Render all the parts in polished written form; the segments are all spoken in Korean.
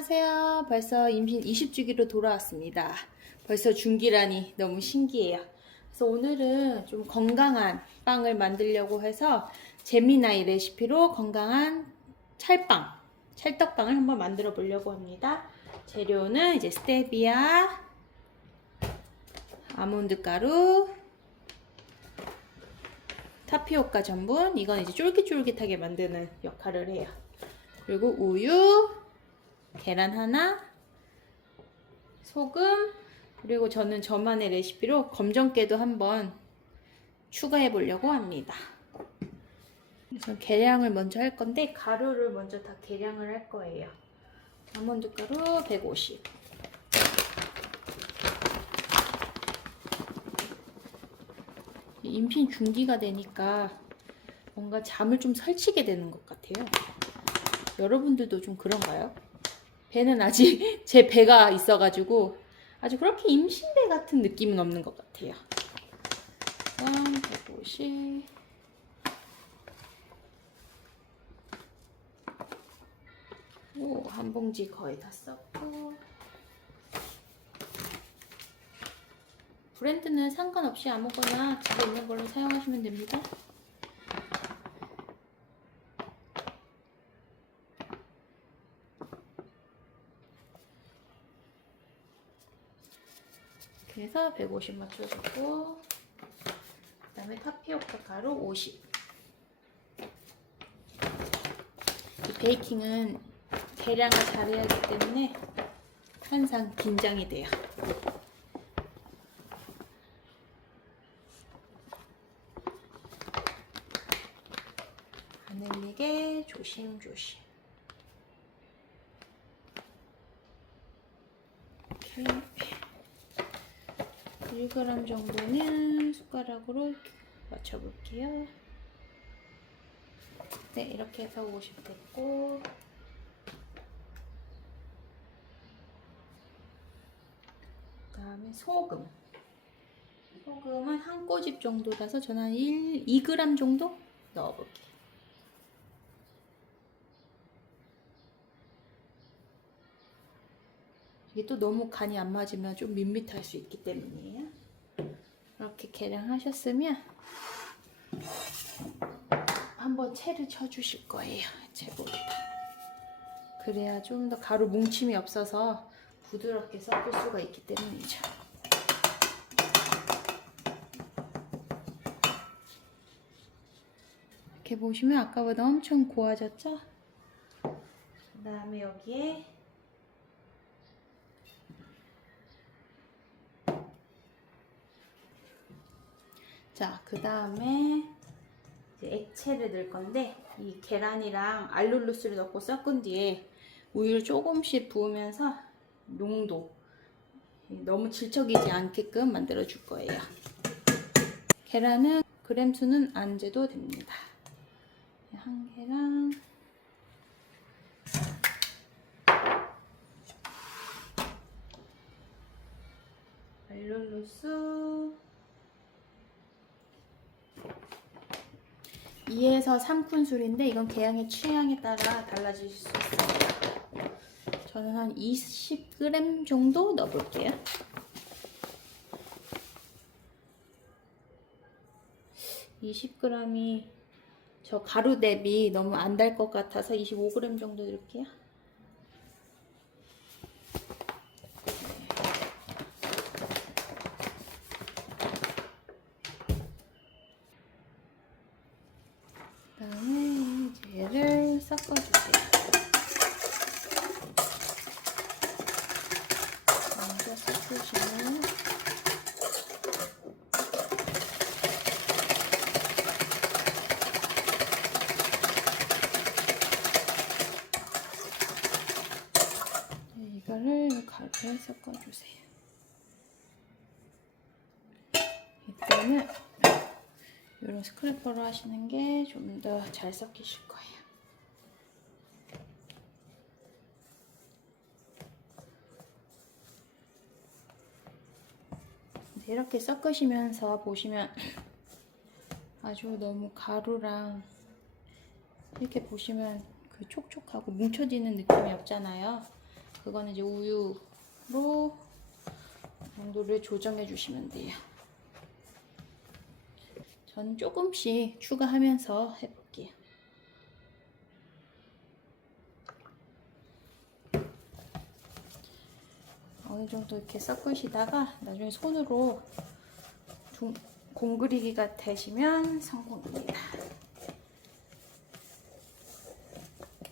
안녕하세요. 벌써 임신 20주기로 돌아왔습니다. 벌써 중기라니 너무 신기해요. 그래서 오늘은 좀 건강한 빵을 만들려고 해서 재미나이 레시피로 건강한 찰빵, 찰떡빵을 한번 만들어 보려고 합니다. 재료는 이제 스테비아, 아몬드 가루, 타피오카 전분, 이건 이제 쫄깃쫄깃하게 만드는 역할을 해요. 그리고 우유, 계란 하나, 소금, 그리고 저는 저만의 레시피로 검정깨도 한번 추가해 보려고 합니다. 그래서 계량을 먼저 할 건데 가루를 먼저 다 계량을 할 거예요. 아몬드 가루 150, 임신 중기가 되니까 뭔가 잠을 좀 설치게 되는 것 같아요. 여러분들도 좀 그런가요? 배는 아직 제 배가 있어가지고 아주 그렇게 임신배 같은 느낌은 없는 것 같아요. 150, 오, 한 봉지 거의 다 썼고, 브랜드는 상관없이 아무거나 집에 있는 걸로 사용하시면 됩니다. 이렇게 해서 150 맞춰줬고, 그 다음에 타피오카 가루 50. 이 베이킹은 계량을 잘해야 하기 때문에 항상 긴장이 돼요. 안 흘리게 조심조심. 이렇게 1g 정도는 숟가락으로 맞춰볼게요. 네, 이렇게 해서 50 됐고, 그 다음에 소금. 소금은 한 꼬집 정도라서 저는 한 2g 정도 넣어볼게요. 이게 또 너무 간이 안 맞으면 좀 밋밋할 수 있기 때문이에요. 이렇게 계량하셨으면 한번 채를 쳐주실 거예요. 채볼에다. 그래야 좀 더 가루 뭉침이 없어서 부드럽게 섞을 수가 있기 때문이죠. 이렇게 보시면 아까보다 엄청 고와졌죠? 그 다음에 여기에 그 다음에 액체를 넣을 건데, 이 계란이랑 알룰로스를 넣고 섞은 뒤에 우유를 조금씩 부으면서 농도, 너무 질척이지 않게끔 만들어 줄 거예요. 계란은 그램 수는 안 재도 됩니다. 한 개랑 알룰로스 2에서 3큰술인데 이건 개양의 취향에 따라 달라질 수 있습니다. 저는 한 20g 정도 넣어볼게요. (20g이) 저 가루 대비 너무 안 달 것 같아서 25g 정도 넣을게요. 그 다음에 이제 얘를 섞어주세요. 먼저 섞으시면 이거를 가루에 섞어주세요. 이때는 이런 스크래퍼로 하시는 게 좀 더 잘 섞이실 거예요. 이렇게 섞으시면서 보시면 아주 너무 가루랑 이렇게 보시면 그 촉촉하고 뭉쳐지는 느낌이 없잖아요. 그거는 이제 우유로 농도를 조정해 주시면 돼요. 저는 조금씩 추가하면서 해볼게요. 어느 정도 이렇게 섞으시다가 나중에 손으로 공그리기가 되시면 성공입니다.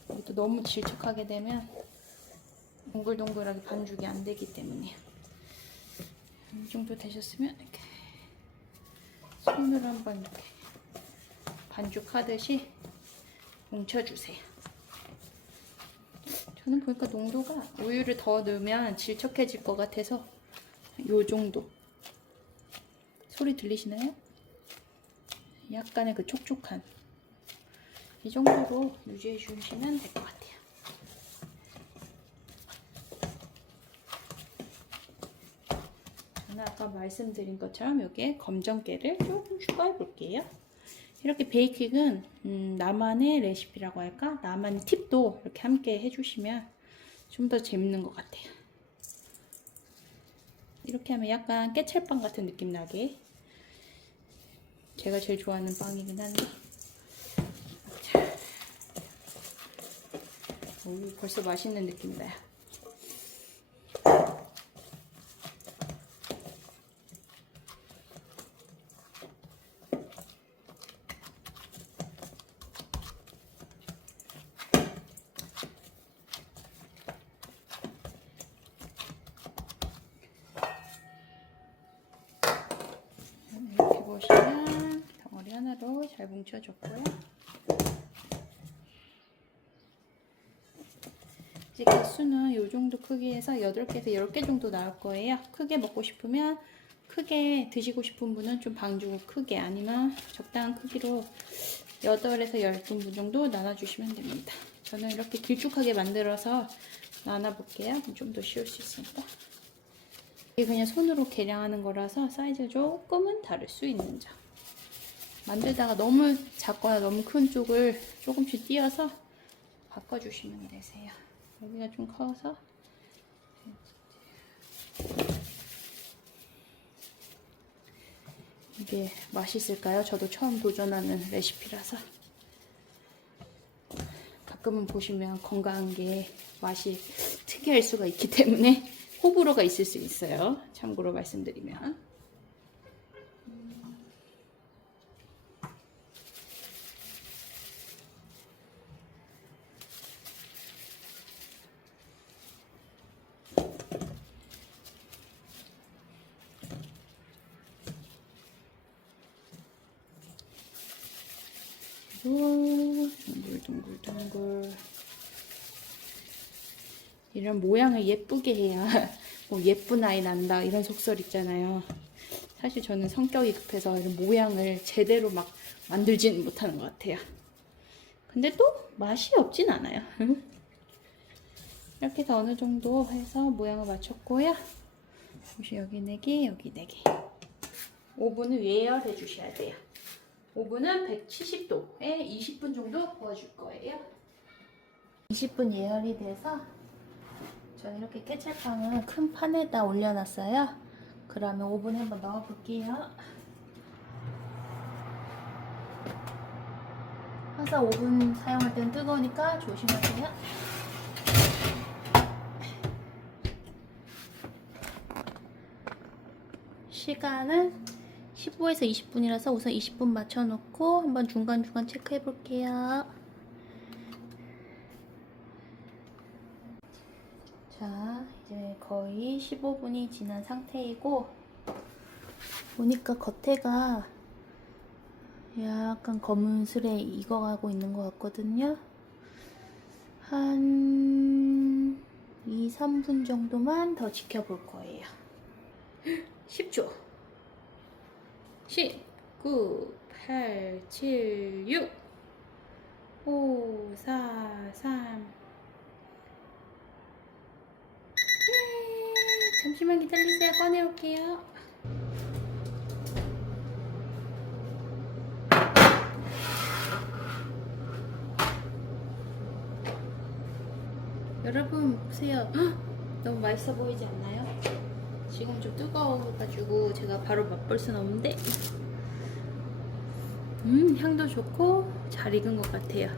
이것도 너무 질척하게 되면 동글동글하게 반죽이 안 되기 때문이에요. 이 정도 되셨으면 이렇게 손으로 한번 이렇게 반죽하듯이 뭉쳐주세요. 저는 보니까 농도가 우유를 더 넣으면 질척해질 것 같아서 요 정도. 소리 들리시나요? 약간의 그 촉촉한 이 정도로 유지해 주시면 될 것 같아요. 저는 아까 말씀드린 것처럼 여기에 검정깨를 조금 추가해 볼게요. 이렇게 베이킹은 나만의 레시피라고 할까? 나만의 팁도 이렇게 함께 해주시면 좀 더 재밌는 것 같아요. 이렇게 하면 약간 깨찰빵 같은 느낌 나게, 제가 제일 좋아하는 빵이긴 한데. 오, 벌써 맛있는 느낌 나요. 이렇게 보시면 덩어리 하나로 잘 뭉쳐졌고요. 이제 개수는 이 정도 크기에서 8개에서 10개 정도 나올 거예요. 크게 먹고 싶으면 크게, 드시고 싶은 분은 좀 방주고 크게, 아니면 적당한 크기로 8에서 10분분 정도 나눠주시면 됩니다. 저는 이렇게 길쭉하게 만들어서 나눠볼게요. 좀 더 쉬울 수 있으니까. 이게 그냥 손으로 계량하는 거라서 사이즈가 조금은 다를 수 있는 점. 만들다가 너무 작거나 너무 큰 쪽을 조금씩 띄어서 바꿔주시면 되세요. 여기가 좀 커서 이게 맛있을까요? 저도 처음 도전하는 레시피라서. 가끔은 보시면 건강한 게 맛이 특이할 수가 있기 때문에 호불호가 있을 수 있어요. 참고로 말씀드리면. 둥글둥글둥글. 이런 모양을 예쁘게 해야 뭐 예쁜 아이 난다 이런 속설 있잖아요. 사실 저는 성격이 급해서 이런 모양을 제대로 막 만들지는 못하는 것 같아요. 근데 또 맛이 없진 않아요. 이렇게 해서 어느 정도 해서 모양을 맞췄고요. 혹시 여기 4개, 여기 4개. 오븐을 예열해 주셔야 돼요. 오븐은 170도에 20분 정도 구워줄 거예요. 20분 예열이 돼서 저는 이렇게 깨찰빵을 큰 판에다 올려놨어요. 그러면 오븐에 한번 넣어볼게요. 항상 오븐 사용할 때는 뜨거우니까 조심하세요. 시간은 15에서 20분이라서 우선 20분 맞춰놓고 한번 중간중간 체크해 볼게요. 자, 이제 거의 15분이 지난 상태이고, 보니까 겉에가 약간 검은슬에 익어가고 있는 것 같거든요. 한 2, 3분 정도만 더 지켜볼 거예요. 10초. 10, 9, 8, 7, 6, 5, 4, 3. 잠시만 기다리세요. 꺼내올게요. 여러분 보세요. 헉! 너무 맛있어 보이지 않나요? 지금 좀 뜨거워가지고 제가 바로 맛볼 순 없는데 향도 좋고 잘 익은 것 같아요.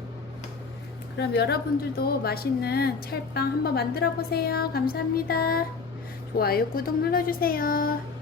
그럼 여러분들도 맛있는 찰빵 한번 만들어 보세요. 감사합니다. 좋아요, 구독 눌러주세요.